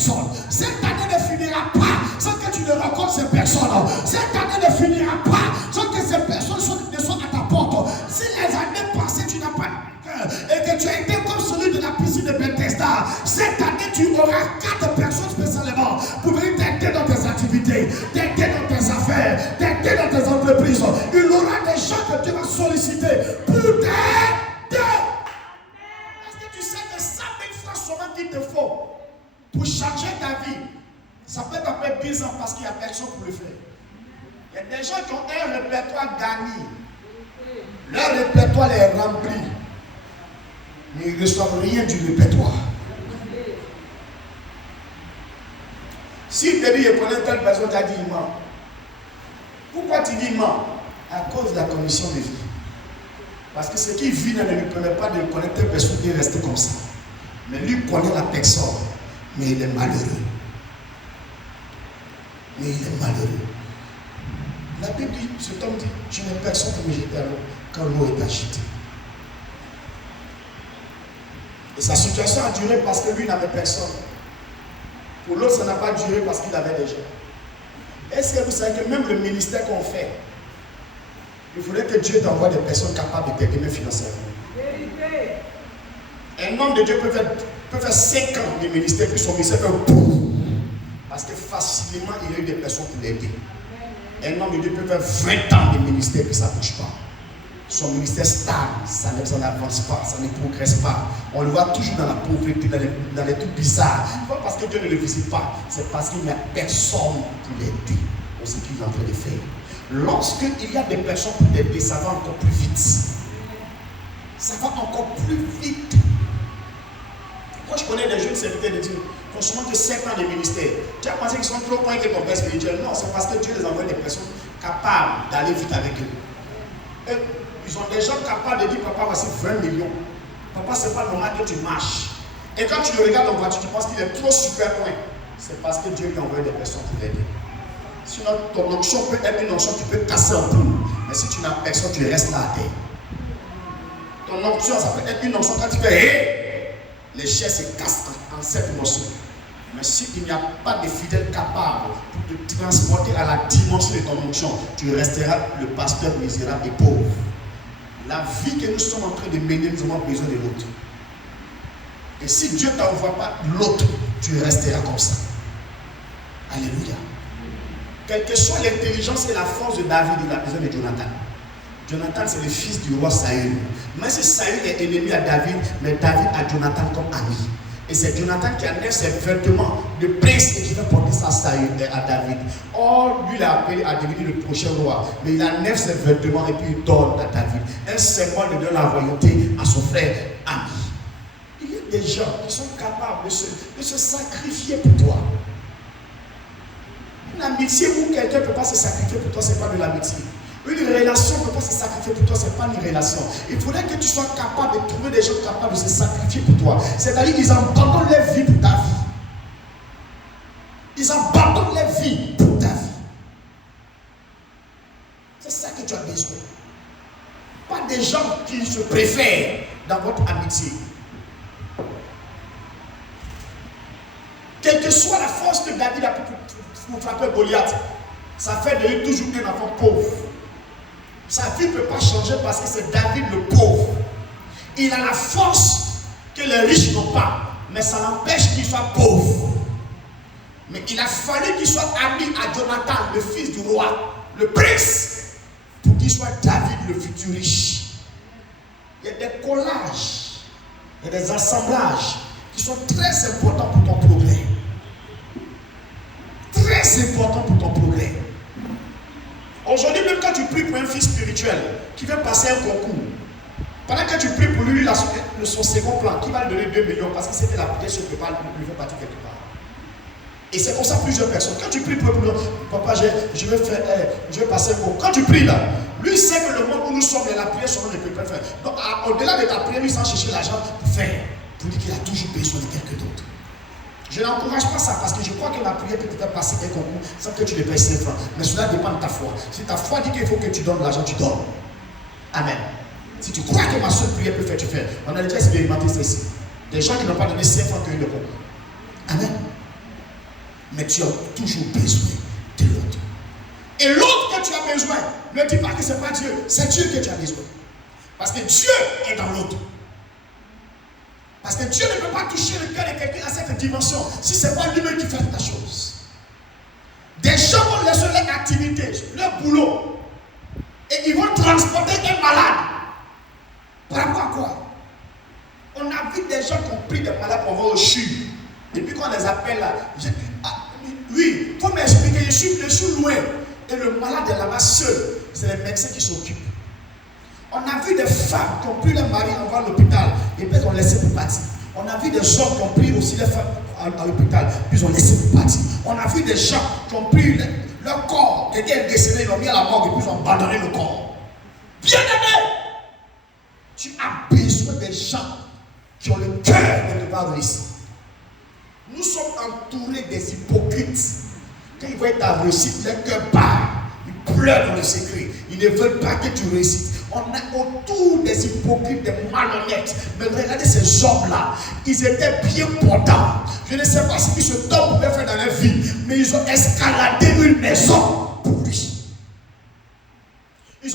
personnes. Cette année ne finira pas sans que tu ne rencontres ces personnes. Cette année ne finira pas sans que ces personnes ne soient à ta porte. Si les années passées, tu n'as pas et que tu as été comme celui de la piscine de Bethesda, cette année tu auras 4 personnes spécialement pour venir t'aider dans tes activités, t'aider dans tes affaires, t'aider dans tes entreprises. Il y aura des gens que tu vas solliciter pour t'aider. Est-ce que tu sais que 100 000 francs seulement qu'il te faut pour changer ta vie? Ça peut t'appeler 10 ans parce qu'il n'y a personne pour le faire. Il y a des gens qui ont un répertoire gagné. Leur répertoire est rempli. Mais ils ne reçoivent rien du répertoire. Si tu dis, je connais telle personne, tu as dit il ment. Pourquoi tu dis il ment? À cause de la condition de vie. Parce que ce qui vit ne lui permet pas de connaître telle personne qui est restée comme ça. Mais lui connaît la personne, mais il est malheureux. Mais il est malheureux. La Bible dit, cet homme dit, je n'ai personne pour me jeter à l'eau quand l'eau est agitée. Et sa situation a duré parce que lui n'avait personne. Pour l'autre, ça n'a pas duré parce qu'il avait des gens. Est-ce que vous savez que même le ministère qu'on fait, il faudrait que Dieu t'envoie des personnes capables de t'aider financièrement. Un homme de Dieu peut faire 5 ans de ministère, puis son ministère fait boum. Parce que facilement, il y a eu des personnes pour l'aider. Un homme de Dieu peut faire 20 ans de ministère, puis ça ne bouge pas. Son ministère stagne, ça n'avance pas, ça ne progresse pas. On le voit toujours dans la pauvreté, dans les trucs bizarres. Pas parce que Dieu ne le visite pas, c'est parce qu'il n'y a personne pour l'aider pour ce qu'il est en train de faire. Lorsqu'il y a des personnes pour t'aider, ça va encore plus vite. Ça va encore plus vite. Moi, je connais des jeunes serviteurs de Dieu, franchement, que 7 ans de ministère. Tu as pensé qu'ils sont trop loin que ton père spirituel? Non, c'est parce que Dieu les envoie des personnes capables d'aller vite avec eux. Et ils ont des gens capables de dire, papa, voici 20 millions. Papa, c'est pas normal que tu marches. Et quand tu le regardes en voiture, tu penses qu'il est trop super loin. C'est parce que Dieu lui envoie des personnes pour l'aider. Sinon, ton onction peut être une onction qui peut casser un peu. Mais si tu n'as personne, tu restes là à terre. Ton onction, ça peut être une onction quand tu fais hey, les chaises se cassent en cette motion. Mais s'il n'y a pas de fidèles capables pour te transporter à la dimension de ton onction, tu resteras le pasteur misérable et pauvre. La vie que nous sommes en train de mener, nous avons besoin de l'autre. Et si Dieu ne t'envoie pas l'autre, tu resteras comme ça. Alléluia. Quelle que soit l'intelligence et la force de David, il a besoin de Jonathan. Jonathan, c'est le fils du roi Saül. Mais si Saül est ennemi à David, mais David a Jonathan comme ami. Et c'est Jonathan qui enlève ses vêtements de prince et qui va porter ça à David. Or, lui, il a appelé à devenir le prochain roi. Mais il enlève ses vêtements et puis il donne à David. Un symbole de la royauté à son frère ami. Il y a des gens qui sont capables de se sacrifier pour toi. Une amitié où quelqu'un ne peut pas se sacrifier pour toi, ce n'est pas de l'amitié. Une relation ne peut pas se sacrifier pour toi, ce n'est pas une relation. Il faudrait que tu sois capable de trouver des gens capables de se sacrifier pour toi. C'est-à-dire qu'ils abandonnent leur vie pour ta vie. Ils abandonnent leur vie pour ta vie. C'est ça que tu as besoin. Pas des gens qui se préfèrent dans votre amitié. Quelle que soit la force que David a pour frapper Goliath, ça fait de lui toujours un enfant pauvre. Sa vie ne peut pas changer parce que c'est David le pauvre. Il a la force que les riches n'ont pas, mais ça n'empêche qu'il soit pauvre. Mais il a fallu qu'il soit ami à Jonathan, le fils du roi, le prince, pour qu'il soit David le futur riche. Il y a des collages, il y a des assemblages qui sont très importants pour ton progrès. Très importants pour ton progrès. Aujourd'hui, même quand tu pries pour un fils spirituel qui vient passer un concours, pendant que tu pries pour lui, son second plan, qui va lui donner 2 millions parce que c'était la prière sur le pas lui fait partir quelque part. Et c'est comme ça plusieurs personnes. Quand tu pries pour lui, papa, je vais passer un concours. Quand tu pries là, lui sait que le monde où nous sommes, la prière sur ne peut pas faire. Donc, au-delà de ta prière, lui, sans chercher l'argent pour faire, pour dire qu'il a toujours besoin de quelqu'un d'autre. Je n'encourage pas ça parce que je crois que la prière peut te faire passer un concours sans que tu ne payes 5 francs. Mais cela dépend de ta foi. Si ta foi dit qu'il faut que tu donnes l'argent, tu donnes. Amen. Si tu crois que ma seule prière peut faire, tu fais. On a déjà expérimenté ceci. Des gens qui n'ont pas donné 5 francs que le concours. Amen. Mais tu as toujours besoin de l'autre. Et l'autre que tu as besoin, ne dis pas que ce n'est pas Dieu, c'est Dieu que tu as besoin. Parce que Dieu est dans l'autre. Parce que Dieu ne peut pas toucher le cœur de quelqu'un à cette dimension si ce n'est pas lui-même qui fait la chose. Des gens vont laisser leur activité, leur boulot, et ils vont transporter un malade. Par rapport à quoi? On a vu des gens qui ont pris des malades pour voir au CHU. Et puis quand on les appelle là, oui, il faut m'expliquer, je suis loin. Et le malade est là-bas seul. C'est les médecins qui s'occupent. On a vu des femmes qui ont pris leur mari en à l'hôpital et puis ils ont laissé pour partir. On a vu des hommes qui ont pris aussi les femmes à l'hôpital puis ils ont laissé pour partir. On a vu des gens qui ont pris leur corps, quelqu'un est décédé, ils l'ont mis à la morgue et puis ils ont abandonné le corps. Bien-aimé, tu as besoin des gens qui ont le cœur de devoir réussir. Nous sommes entourés des hypocrites. Quand ils voient ta réussite, leur cœur bat. Ils pleurent dans le secret. Ils ne veulent pas que tu réussisses. On a autour des hypocrites, des malhonnêtes. Mais regardez ces hommes-là. Ils étaient bien portants. Je ne sais pas ce qu'ils se pouvaient faire dans leur vie. Mais ils ont escaladé une maison.